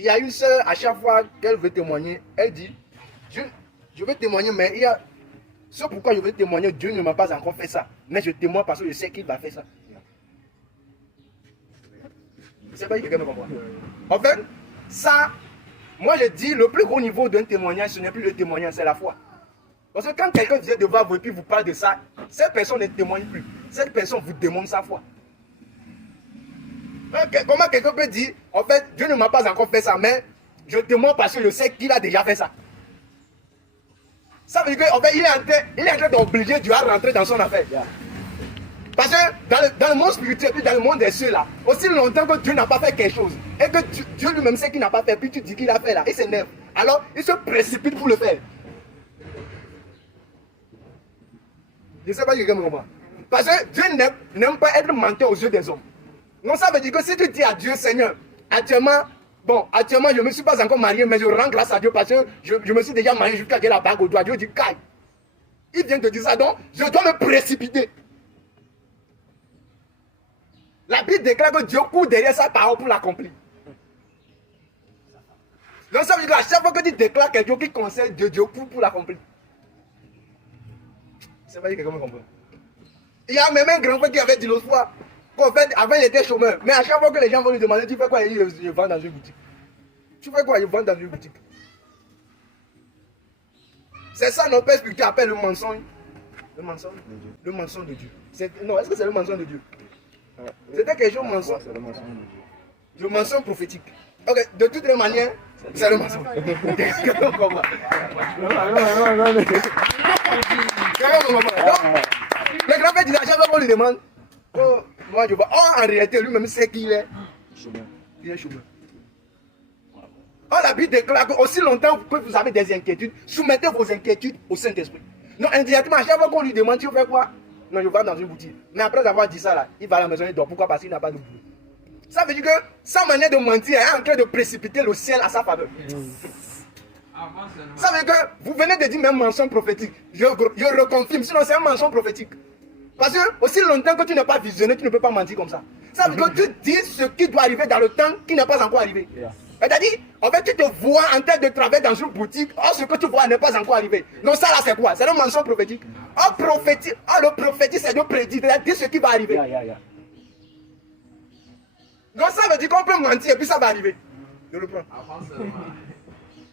Il y a une sœur, à chaque fois qu'elle veut témoigner, elle dit, je veux témoigner, mais il y a... C'est pourquoi je veux témoigner, Dieu ne m'a pas encore fait ça. Mais je témoigne parce que je sais qu'il va faire ça. C'est pas que quelqu'un me comprend. En fait, ça, moi je dis, le plus gros niveau d'un témoignage, ce n'est plus le témoignage, c'est la foi. Parce que quand quelqu'un vient devant vous et puis vous parle de ça, cette personne ne témoigne plus. Cette personne vous demande sa foi. Comment quelqu'un peut dire, en fait, Dieu ne m'a pas encore fait ça, mais je témoigne parce que je sais qu'il a déjà fait ça. Ça veut dire qu'en fait, il est en train d'obliger Dieu à rentrer dans son affaire. Parce que dans le monde spirituel, puis dans le monde des cieux, là, aussi longtemps que Dieu n'a pas fait quelque chose, et que Dieu lui-même sait qu'il n'a pas fait, puis tu dis qu'il a fait là, il s'énerve. Alors, il se précipite pour le faire. Je ne sais pas si quelqu'un me comprend. Parce que Dieu n'aime pas être menteur aux yeux des hommes. Non, ça veut dire que si tu dis à Dieu, Seigneur, actuellement, je ne me suis pas encore marié, mais je rends grâce à Dieu parce que je me suis déjà marié jusqu'à ce que la bague au doigt. Dieu dit, caille. Il vient de dire ça, donc je dois me précipiter. La Bible déclare que Dieu court derrière sa parole pour l'accomplir. Donc ça veut dire qu'à chaque fois que tu déclares quelque chose qui concerne Dieu, Dieu court pour l'accomplir. C'est pas que quelqu'un me comprend. Il y a même un grand frère qui avait dit l'autre fois qu'en fait, avant il était chômeur. Mais à chaque fois que les gens vont lui demander, tu fais quoi? Il dit, je vends dans une boutique. Tu fais quoi? Je vends dans une boutique. C'est ça nos pères spirituels appellent le mensonge. Le mensonge de Dieu. Le mensonge de Dieu. Non, est-ce que c'est le mensonge de Dieu? C'était quelque chose de mensonge. C'est le mensonge de Dieu. Le mensonge prophétique. Ok, de toutes les manières, c'est le mensonge. Le grand-père dit à chaque fois qu'on lui demande, oh, moi je vois, oh, en réalité, lui-même sait qu'il est chômeur. Il est chômeur. Oh, la Bible déclare que aussi longtemps que vous avez des inquiétudes, soumettez vos inquiétudes au Saint-Esprit. Non, indirectement, à chaque fois qu'on lui demande, tu fais quoi? Non, je vais dans une boutique. Mais après avoir dit ça, là, il va à la maison et dort. Pourquoi? Parce qu'il n'a pas de boulot. Ça veut dire que sa manière de mentir est en train de précipiter le ciel à sa faveur. Ça veut dire que vous venez de dire même mensonge prophétique. Je reconfirme, sinon c'est un mensonge prophétique. Parce que aussi longtemps que tu n'es pas visionné, tu ne peux pas mentir comme ça. Ça veut dire que tu dis ce qui doit arriver dans le temps qui n'est pas encore arrivé. C'est-à-dire, en fait, tu te vois en train de travailler dans une boutique, or ce que tu vois n'est pas encore arrivé. Donc ça là c'est quoi? C'est le mensonge prophétique. Or le prophétique c'est de prédire, c'est-à-dire ce qui va arriver. Donc ça veut dire qu'on peut mentir et puis ça va arriver. Je le prends.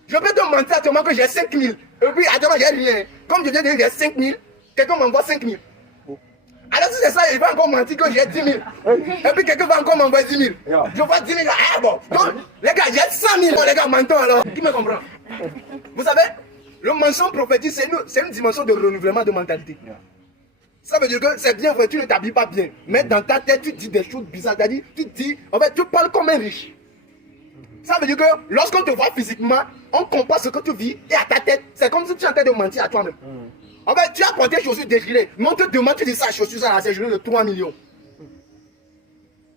Je peux te mentir actuellement que j'ai 5 000. Et puis actuellement j'ai rien. Comme je viens de dire j'ai 5 000, quelqu'un m'envoie 5 000. Alors si c'est ça, il va encore mentir que j'ai 10 000. Et puis quelqu'un va encore m'envoyer 10 000. Je vois 10 000. Ah bon. Donc les gars, j'ai 100 000. Bon, les gars, mentons alors. Qui me comprend? Vous savez, le mensonge prophétique, c'est une dimension de renouvellement de mentalité. Ça veut dire que c'est bien vrai, tu ne t'habilles pas bien. Mais dans ta tête, tu dis des choses bizarres. C'est-à-dire, tu dis, en fait, tu parles comme un riche. Ça veut dire que lorsqu'on te voit physiquement, on compare ce que tu vis et à ta tête, c'est comme si tu es en train de mentir à toi-même. En fait, tu as porté des chaussures déchirées, mais on te demande, tu dis ça, chaussures, ça, c'est chaussures de 3 millions.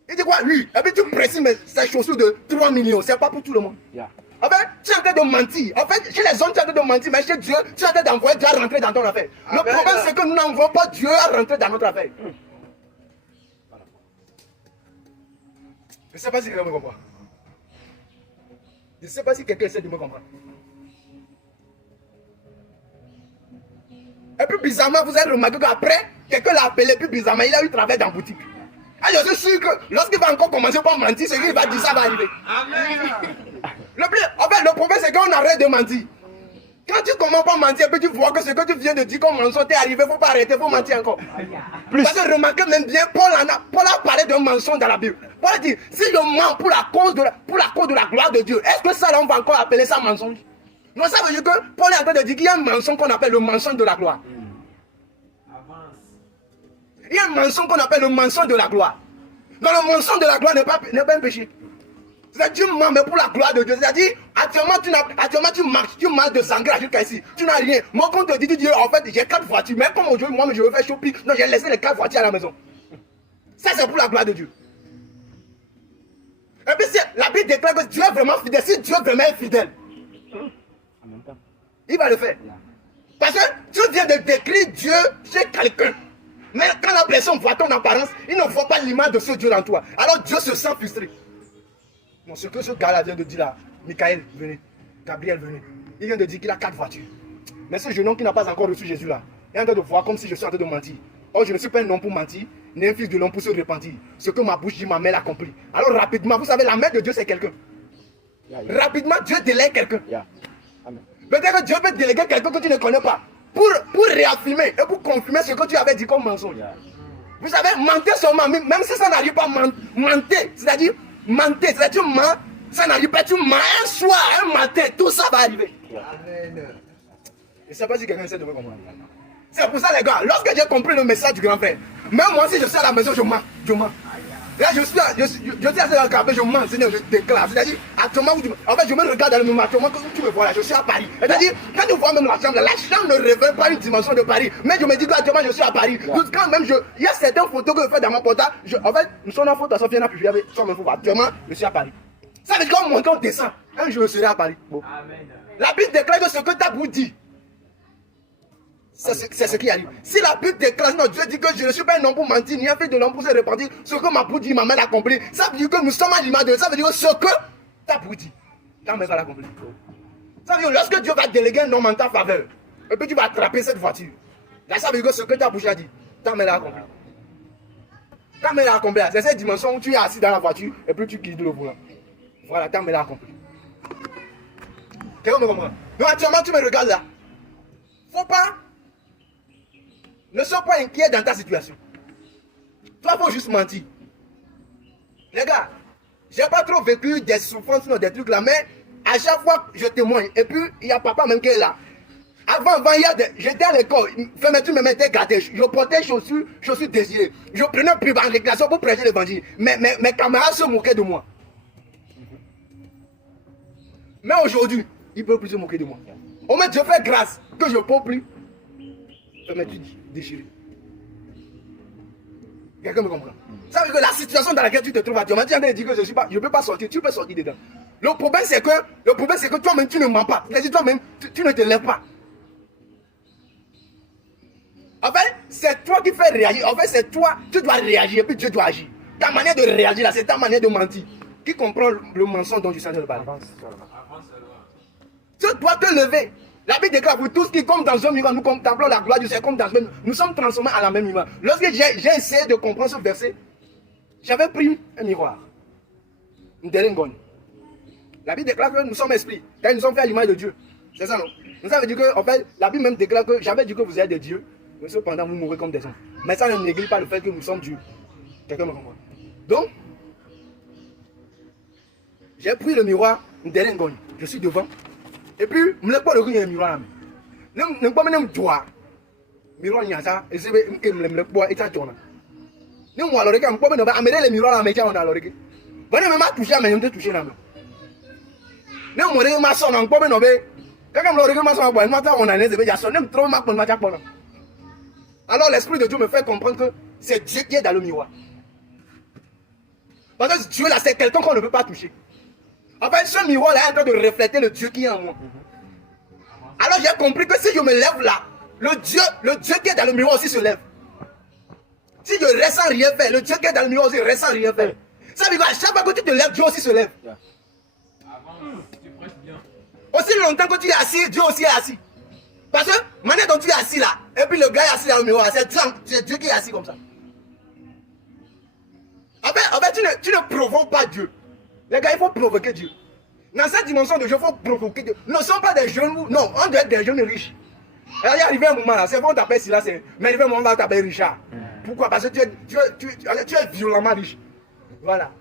Il dit quoi? Oui. Et puis tu précises, mais c'est chaussures de 3 millions, c'est pas pour tout le monde. En fait, tu es en train de mentir. En fait, chez les hommes, tu es en train de mentir, mais chez Dieu, tu es en train d'envoyer Dieu à rentrer dans ton affaire. Le problème, c'est que nous n'envoyons pas Dieu à rentrer dans notre affaire. Je ne sais pas si quelqu'un me comprend. Je ne sais pas si quelqu'un essaie de me comprendre. Et puis bizarrement, vous avez remarqué qu'après, quelqu'un l'a appelé, puis bizarrement, il a eu travail dans la boutique. Et je suis sûr que lorsqu'il va encore commencer par mentir, ce qu'il va dire, ça va arriver. Amen. En fait, le problème, c'est qu'on arrête de mentir. Quand tu commences par mentir, et puis tu vois que ce que tu viens de dire comme mensonge t'est arrivé, il ne faut pas arrêter, il faut mentir encore. Parce que remarquez même bien, Paul a parlé d'un mensonge dans la Bible. Paul dit, si je mens pour la cause de la gloire de Dieu, est-ce que ça, là, on va encore appeler ça mensonge? Non, ça veut dire que Paul est en train de dire qu'il y a un mensonge qu'on appelle le mensonge de la gloire. Il y a un mensonge qu'on appelle le mensonge de la gloire. Donc le mensonge de la gloire n'est pas un péché. C'est-à-dire tu mens mais pour la gloire de Dieu. C'est-à-dire actuellement tu marches de Sangra jusqu'à ici. Tu n'as rien. Moi quand on te dit, tu dis en fait j'ai 4 voitures. Mais comme aujourd'hui moi je veux faire shopping. Non, j'ai laissé les 4 voitures à la maison. Ça c'est pour la gloire de Dieu. Et puis la Bible déclare que Dieu est vraiment fidèle. Si Dieu vraiment est fidèle, il va le faire. Parce que tu viens de décrire Dieu chez quelqu'un. Mais quand la personne voit ton apparence, il ne voit pas l'image de ce Dieu dans toi. Alors Dieu se sent frustré. Non, ce que ce gars-là vient de dire là, Michael, venez. Gabriel, venez. Il vient de dire qu'il a 4 voitures. Mais ce jeune homme qui n'a pas encore reçu Jésus là, il est en train de voir comme si je suis en train de mentir. Or, je ne suis pas un homme pour mentir, ni un fils de l'homme pour se repentir. Ce que ma bouche dit, ma main l'a compris. Alors rapidement, vous savez, la main de Dieu, c'est quelqu'un. Rapidement, Dieu délègue quelqu'un. Peut-être que Dieu peut déléguer quelqu'un que tu ne connais pas. Pour réaffirmer et pour confirmer ce que tu avais dit comme mensonge. Vous savez, mentir seulement, même si ça n'arrive pas, mentir, c'est-à-dire mentir, c'est-à-dire ça n'arrive pas, tu mens un soir, un matin, tout ça va arriver. Amen. Je ne sais pas si quelqu'un essaie de me comprendre. C'est pour ça, les gars, lorsque j'ai compris le message du grand frère, même moi, si je suis à la maison, je mens. Là, je suis assez encapé, je mens, Seigneur, je déclare. C'est-à-dire, actuellement, en fait, je me regarde dans le moment, actuellement, quand tu me vois là, je suis à Paris. C'est-à-dire, quand tu vois même la chambre ne révèle pas une dimension de Paris. Mais je me dis que actuellement, je suis à Paris. Donc, quand même, il y a certaines photos que je fais dans mon portable. En fait, nous sommes en photo, ça vient à plus, actuellement, je suis à Paris. Ça veut dire qu'on monte, on descend. Un jour, je serai à Paris. Bon. Amen. La Bible déclare que ce que ta bouche dit, c'est ce qui arrive. Si la Bible déclare, non, Dieu dit que je ne suis pas un homme pour mentir, ni un fils de l'homme pour se repentir, ce que ma bouche dit, ma main l'a accompli. Ça veut dire que nous sommes à l'image de Dieu. Ça veut dire que ce que ta bouche dit, ta main va l'accomplir. Ça veut dire que lorsque Dieu va déléguer un homme en ta faveur, et puis tu vas attraper cette voiture, là, ça veut dire que ce que ta bouche a dit, ta main l'a accompli. Ta main l'a accompli. C'est cette dimension où tu es assis dans la voiture, et puis tu guides le volant. Voilà, ta main l'a accompli. Quelqu'un me comprend? Donc actuellement, tu me regardes là. Faut pas. Ne sois pas inquiet dans ta situation. Toi, il faut juste mentir. Les gars, j'ai pas trop vécu des souffrances, non, des trucs là, mais à chaque fois je témoigne. Et puis, il y a papa même qui est là. Avant, j'étais à l'école, fermeture me mettait gâté. Je portais chaussures désirées. Je prenais plus en réclamation pour prêcher l'évangile. Mais mes camarades se moquaient de moi. Mais aujourd'hui, ils ne peuvent plus se moquer de moi. Au moins, Dieu fait grâce que je ne peux plus fermeture déchirée. Quelqu'un me comprend? Ça veut dire que la situation dans laquelle tu te trouves actuellement, tu es en train de dire que je ne peux pas sortir, tu peux sortir dedans. Le problème c'est que toi-même tu ne mens pas. C'est-à-dire toi-même, tu ne te lèves pas. En fait, c'est toi qui fais réagir. En fait, c'est toi, tu dois réagir et puis Dieu doit agir. Ta manière de réagir là, c'est ta manière de mentir. Qui comprend le mensonge dont tu sais de parler? Tu dois te lever. La Bible déclare pour tous qui, comme dans un miroir, nous contemplons la gloire du Seigneur, comme dans un miroir, nous sommes transformés à la même image. Lorsque j'ai essayé de comprendre ce verset, j'avais pris un miroir. Une délingonne. La Bible déclare que nous sommes esprits, car nous sommes faits à l'image de Dieu. C'est ça, non? Donc ça veut dire que, en fait, la Bible même déclare que j'avais dit que vous êtes des dieux, mais cependant vous mourrez comme des hommes. Mais ça ne néglige pas le fait que nous sommes dieux. Quelqu'un me comprend? Donc, j'ai pris le miroir, une délingonne. Je suis devant. Et puis, je ne sais pas le miroir. Je ne sais pas le miroir. Miroir, il y a ça. Et c'est le bois et ça tourne. Je ne sais pas le miroir. Je ne sais pas le miroir. Je ne sais pas le miroir. Je ne sais pas toucher, mais je ne sais pas toucher. Je ne sais pas le miroir. Quand je regarde, alors l'Esprit de Dieu me fait comprendre que c'est Dieu qui est dans le miroir. Parce que Dieu là, c'est quelqu'un qu'on ne peut pas toucher. En fait, ce miroir là est en train de refléter le Dieu qui est en moi. Alors j'ai compris que si je me lève là, le Dieu qui est dans le miroir aussi se lève. Si je reste sans rien faire, le Dieu qui est dans le miroir aussi reste sans rien faire. Ça veut dire qu'à chaque fois que tu te lèves, Dieu aussi se lève. Aussi longtemps que tu es assis, Dieu aussi est assis. Parce que, manière dont tu es assis là, et puis le gars est assis dans le miroir, c'est Dieu qui est assis comme ça. En fait tu ne provoques pas Dieu. Les gars, il faut provoquer Dieu. Dans cette dimension de Dieu, il faut provoquer Dieu. Nous ne sommes pas des jeunes, non, on doit être des jeunes riches. Alors, il y a arrivé un moment là, c'est bon, on t'appelle Silas, mais il y a un moment où on va t'appeler Richard. Pourquoi? Parce que tu es violemment riche. Voilà.